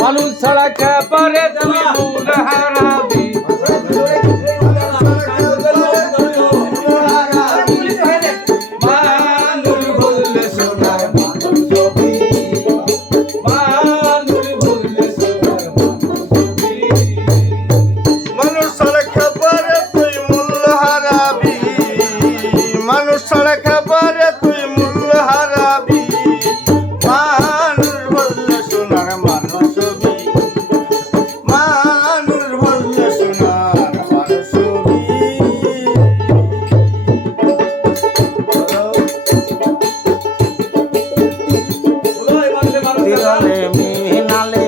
মানুষ ছাড়া খেপারে তুই মূল হারাবি মানুষ বললে সোনার মানুষ হবি মানুষ বললে সোনার মানুষ ছাড়া খেপারে তুই মূল্য হারাবি মানুষ ছাড়া খেপারে তুই মূল্য হারাবি মানুষ বললে সোনার মানুষ হবি মানুষ বললে সোনার মানুষ হবি দিলে মিহিনালে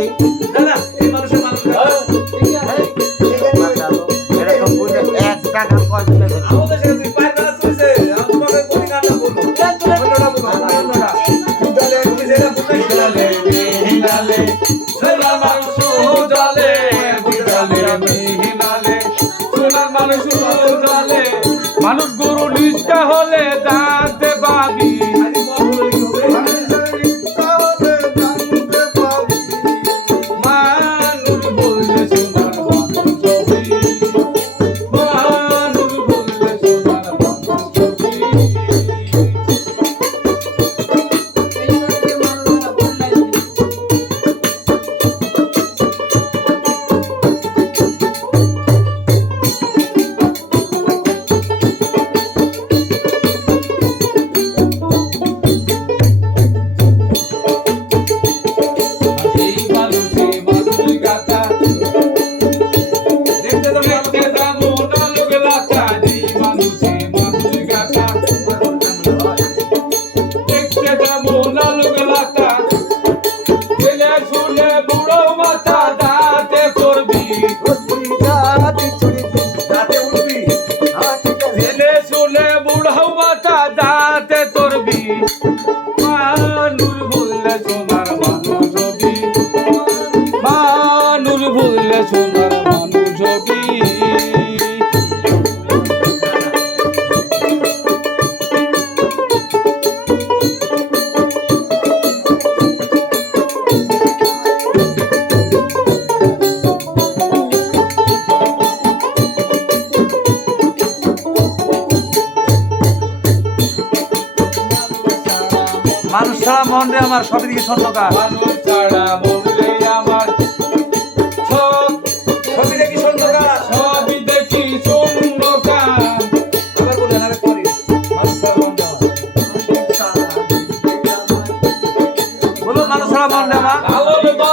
এরকম বুঝে 1 টাকা কয় দিলে মানুষ গুরু নিষ্ঠা হলে জানতে পাবি মানুষ বললে সোনার মানুষ হবি মানুষ বললে সোনার মানুষ হবি মানুষ বললে সোনার মানুষ হবি মানুষ বললে সোনার মানুষ হবি মানুষ ছাড়া মন রে আমার সব দিকে শূন্যকার মানুষ ছাড়া বললে আমার সবই দেখি শূন্যকার সবই দেখি শূন্যকার আবার বলেন আরে করি মানুষ ছাড়া মন রে আমার বলুন মানুষ ছাড়া মন রে আমার লালন